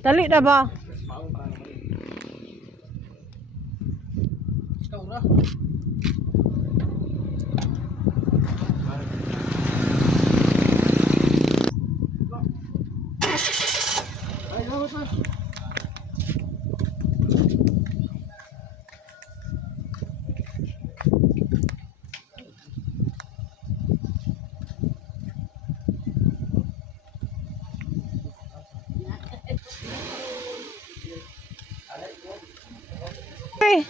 Dali na ba? Hey.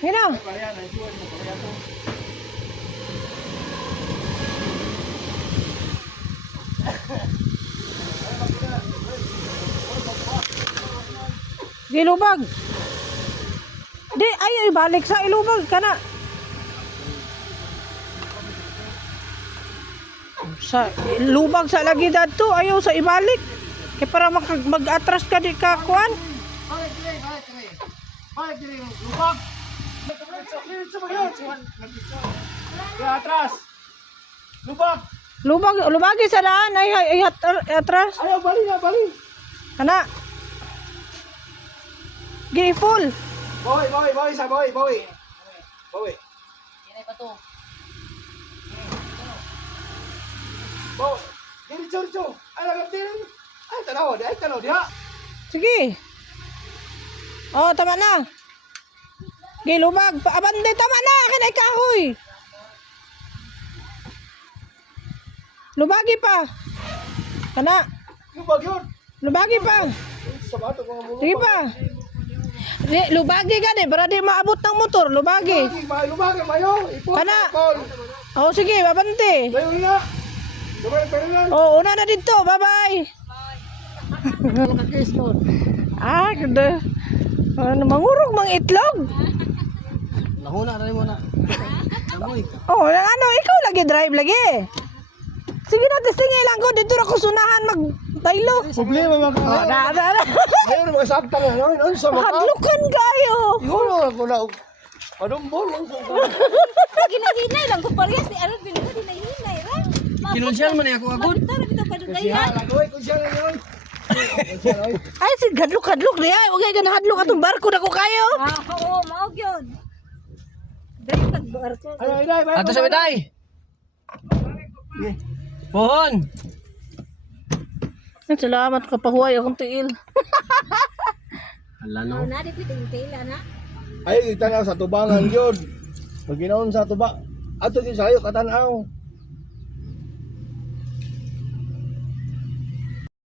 Hina. Gilubag. Di ay balik sa ilubag kana. Sa lubag sa lagi dadto ayaw sa ibalik. Kaya para mag-atras ka di ka kuan. Balik diri lubag. Atras. Lubag. Lubagi sa daan ay atras. Ayaw bali na bali. Kana. Gi full. Boy sa boy. Boy. Inay pa to. Boy. Diri churcho. Ay lagap diri. Ay tanaw diha. Sige. Oh, tama na. Gilubag. Abante, tama na. Kanay kahoy. Lubagi pa. Kana. Lubag yun. Lubagi pa. Sa bato ko mo. Sige pa. Di, lubagi ka di. Para di maabot ng motor. Lubagi. Lubag mayo. Ipon. Kana. Oh, sige. Abante. Mayo na. Lubag pero na. Oh, una na dito. Bye-bye. Nakakis nun. Ah, ganda. Ano, mangurog mang itlog. Nahuna rin mo na. Amoy. Oh, ano, ikaw lagi drive lagi. Sige na, testingin lang ko. Dito ako sunahan mag-taylo. Problema mga Oh, na. Ngayon mga sakta nga. Ano sa mga? Hadlukan kayo. Siguro ako na. Padumbol lang sa Ginahinay lang ko parehas ni Arod binigay dinahinay ra. Kinunsyal man ako agad. Tara bitaw padugayan. Kunsyal na yun. Ay, si hadlok-hadlok niya. Huwag kayo na hadlok atong barko na ko kayo. Ah, oo, mao gyud. Dai kag barko. Ato sa biday. Pohon. Salamat ka pahuway akong tiil. Hala Oh, na di piting-tila na. Ay, tanaw sa tubangan yun. Pag ginaon sa tuba, ato yun sa'yo, katanaw.